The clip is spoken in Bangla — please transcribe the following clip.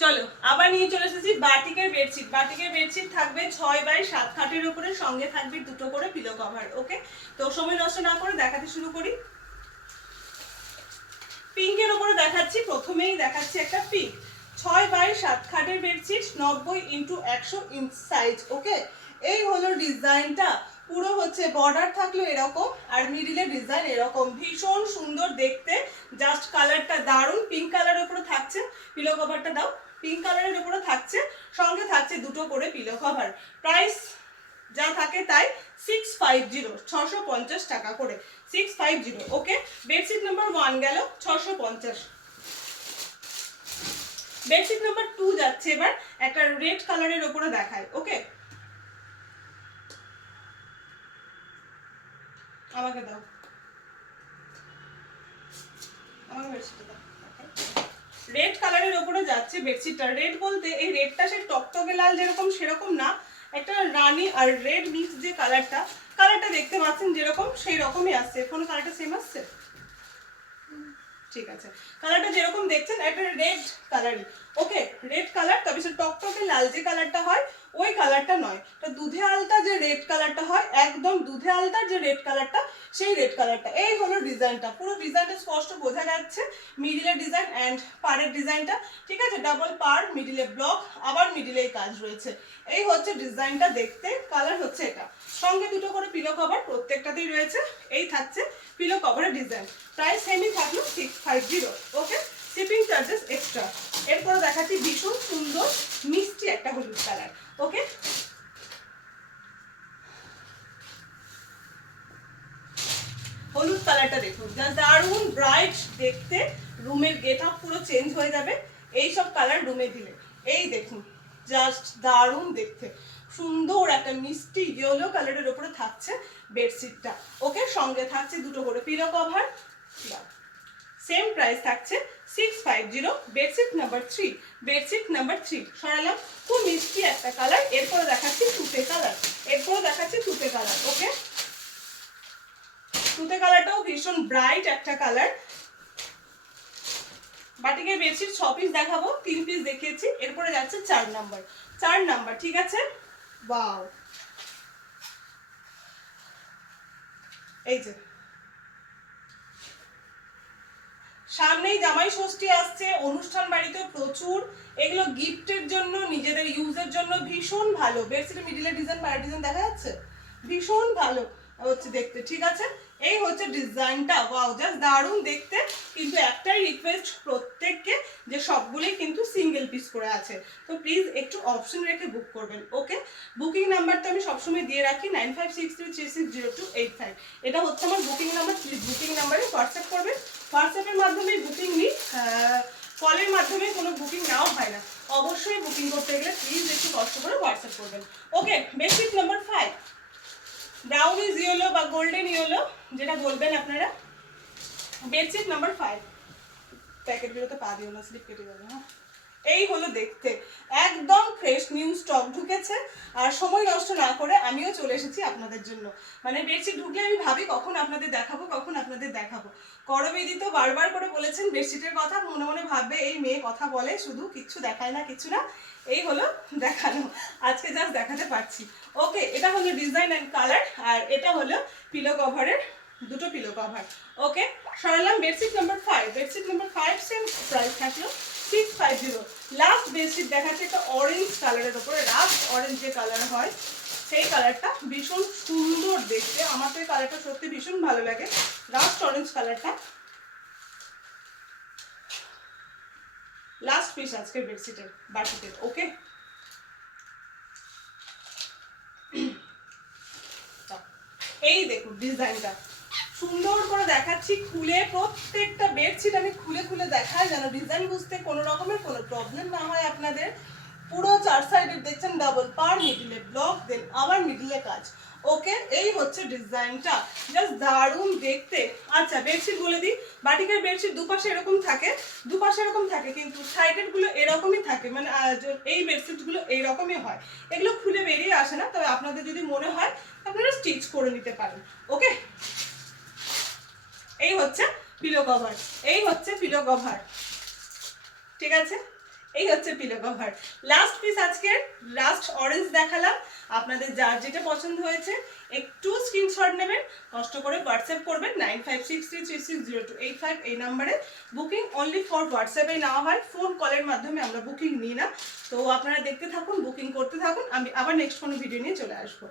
চলো আবার নিয়ে চলে এসেছি বাটিকের বেডশিট। বাটিকের বেডশিট থাকবে 6x7 খাটের উপরে, সঙ্গে থাকবে দুটো করে পিলো কভার। ওকে, তো সময় নষ্ট না করে দেখাতে শুরু করি। পিঙ্কের উপরে দেখাচ্ছি, প্রথমেই দেখাচ্ছি একটা পিঙ্ক 6x7 খাটের বেডশিট, 90x100 ইঞ্চ সাইজ। ওকে, এই হলো ডিজাইনটা। পুরো হচ্ছে বর্ডার থাকলো এরকম, আর মিডিলের ডিজাইন এরকম, ভীষণ সুন্দর দেখতে। জাস্ট কালারটা দারুণ, পিঙ্ক কালারের উপরে থাকছে। পিলো কভারটা দাও। পিঙ্ক কালারের উপরে থাকছে, সঙ্গে থাকছে দুটো করে পিলো কভার। প্রাইস যা থাকে তাই 650, 650 টাকা করে, 650। ওকে, বেডশিট নাম্বার 1 গেল 650। বেডশিট নাম্বার 2 যাচ্ছে এবার একটা রেড কালারের উপরে দেখায়। ওকে, আমাকে দাও, আমাকে বেডশিটটা দাও। রেড কালারের উপরে যাচ্ছে বেডশিটটা। রেড বলতে এই রেডটা সে টকটকে লাল যেরকম সেরকম না, একটা রানী আর রেড মিক্স যে কালারটা, কালারটা দেখতে পাচ্ছেন যেরকম সেই রকমই আসছে। এখন কালারটা সেম আসছে, ঠিক আছে। কালারটা যেরকম দেখছেন একটা রেড কালারই। ওকে, রেড কালার, তবে সে টকটকে লাল যে কালারটা হয় ওই কালারটা নয়, তো দুধে আলতা যে রেড কালারটা হয়, একদম দুধে আলতার যে রেড কালারটা সেই রেড কালারটা। এই হলো ডিজাইনটা, পুরো ডিজাইনটা স্পষ্ট বোঝা যাচ্ছে। মিডিলের ডিজাইন অ্যান্ড পাড়ের ডিজাইনটা, ঠিক আছে, ডাবল পাড়, মিডিলে ব্লক, আবার মিডিলে কাজ রয়েছে। এই হচ্ছে ডিজাইনটা দেখতে। কালার হচ্ছে এটা, সঙ্গে দুটো করে পিলো কভার প্রত্যেকটাতেই রয়েছে। এই থাকছে পিলো কভারের ডিজাইন। প্রাইস সেমই থাকলো 650। ওকে, শিপিং চার্জেস এক্সট্রা। এরপরে দেখাচ্ছি ভীষণ সুন্দর মিষ্টি একটা হলুদ কালার। ওকে, হলুদ কালারটা দেখুন, যা দারুণ ব্রাইট দেখতে, রুমের গেট আপ পুরো চেঞ্জ হয়ে যাবে এই সব কালার রুমে দিলে। এই দেখুন, জাস্ট দারুণ দেখতে, সুন্দর একটা মিষ্টি ইয়েলো কালারের উপরে থাকছে বেডশিটটা। ওকে, সঙ্গে থাকছে দুটো করে পিলো কভার। সেম প্রাইস থাকছে 650। Bedsheet number 3, bedsheet number 3 সরালাম। খুব মিষ্টি একটা কালার। এরপরে দেখাচ্ছি তুতে কালার, এরপরে দেখাচ্ছি তুতে কালার। ওকে, তুতে কালারটাও ভীষণ ব্রাইট একটা কালার। বাটিকের বেডশিট 6 পিস দেখাবো, 3 পিস দেখিয়েছি। এরপরে যাচ্ছে 4 নাম্বার, 4 নাম্বার, ঠিক আছে। ওয়াও, এই যে সামনেই জামাই ষষ্ঠী আসছে, অনুষ্ঠান বাড়িতে প্রচুর, এগুলো গিফটের জন্য, নিজেদের ইউজের জন্য ভীষণ ভালো। বেডশিটের মিডিলের ডিজাইন, বাইরের ডিজাইন দেখা যাচ্ছে, ভীষণ ভালো হচ্ছে দেখতে, ঠিক আছে। এই হচ্ছে ডিজাইনটা, ওয়াও, জাস্ট দারুণ দেখতে। কিন্তু একটাই রিকোয়েস্ট প্রত্যেককে, যে সবগুলোই কিন্তু সিঙ্গেল পিস করে আছে, তো প্লিজ একটু অপশন রেখে বুক করবেন। ওকে, বুকিং নাম্বারটা আমি সবসময় দিয়ে রাখি 9563360285। এটা হচ্ছে আমার বুকিং নাম্বার। প্লিজ বুকিং নাম্বারে হোয়াটসঅ্যাপ করবেন। হোয়াটসঅ্যাপের মাধ্যমে বুকিং নিই, কলের মাধ্যমে কোনো বুকিং নেওয়া হয় না। অবশ্যই বুকিং করতে গেলে প্লিজ একটু কষ্ট করে হোয়াটসঅ্যাপ করবেন। ওকে, বেডশিট নাম্বার 5, ব্রাউনিজ ইয়েলো বা গোল্ডেন ইয়েলো যেটা বলবেন আপনারা। বেডশিট নাম্বার 5, প্যাকেটগুলোতে পা দিও না, স্লিপ কেটে যাবে। হ্যাঁ, এই হলো দেখতে, একদম ফ্রেশ নিউ স্টক ঢুকেছে। আর সময় নষ্ট না করে আমিও চলে এসেছি আপনাদের জন্য। মানে বেডশিট ঢুকলে আমি ভাবি কখন আপনাদের দেখাবো, কখন আপনাদের দেখাবো। করবেদি তো বারবার করে বলেছেন বেডশিটের কথা, মনে মনে ভাববে এই মেয়ে কথা বলে শুধু, কিচ্ছু দেখায় না, কিছু না। এই হলো দেখানো, আজকে জাস্ট দেখাতে পারছি। ওকে, এটা হলো ডিজাইন অ্যান্ড কালার, আর এটা হলো পিলো কভারের দুটো পিলো কভার। ওকে, সরালাম। Bedsheet number 5, bedsheet number 5 same price থাকলো 650। লাস্ট বেডশিট দেখাচ্ছে একটা অরেঞ্জ কালারের উপরে, রাস্ট অরেঞ্জ যে কালার হয় সেই কালারটা ভীষণ সুন্দর দেখতে। আমার তো এই কালারটা সত্যি ভীষণ ভালো লাগে, রাস্ট অরেঞ্জ কালারটা। লাস্ট পিস আজকের বেডশিটের বাটিকের। ওকে, এই দেখুন ডিজাইনটা সুন্দর করে দেখাচ্ছি খুলে। প্রত্যেকটা বেডশিট আমি খুলে খুলে দেখাই, যেন ডিজাইন বুঝতে কোনো রকমের কোনো প্রবলেম না হয় আপনাদের। পুরো 4 সাইডের দেখছেন ডাবল পার, মিডিলে ব্লক, দেন আবার মিডিলে কাজ। ওকে, এই হচ্ছে ডিজাইনটা, জাস্ট দারুণ দেখতে। আচ্ছা, বেডশিট বলে দিই, বাটিকের বেডশিট দুপাশে এরকম থাকে, দুপাশে এরকম থাকে, কিন্তু সাইডের গুলো এরকমই থাকে। মানে এই বেডশিটগুলো এইরকমই হয়, এগুলো খুলে বেরিয়ে আসে না। তবে আপনাদের যদি মনে হয় আপনারা স্টিচ করে নিতে পারেন। ওকে, এই হচ্ছে পিলো কভার, এই হচ্ছে পিলো কভার, ঠিক আছে। এই হচ্ছে পিলো কভার। লাস্ট পিস আজকে, লাস্ট অরেঞ্জ দেখালাম। আপনাদের যার যেটা পছন্দ হয়েছে একটু স্ক্রিনশট নেবেন, কষ্ট করে হোয়াটসঅ্যাপ করবেন 9563360285 এই নাম্বারে। বুকিং অনলি ফর হোয়াটসঅ্যাপে নেওয়া হয়, ফোন কলের মাধ্যমে আমরা বুকিং নিই না। তো আপনারা দেখতে থাকুন, বুকিং করতে থাকুন, আমি আবার নেক্সট কোনো ভিডিও নিয়ে চলে আসবো।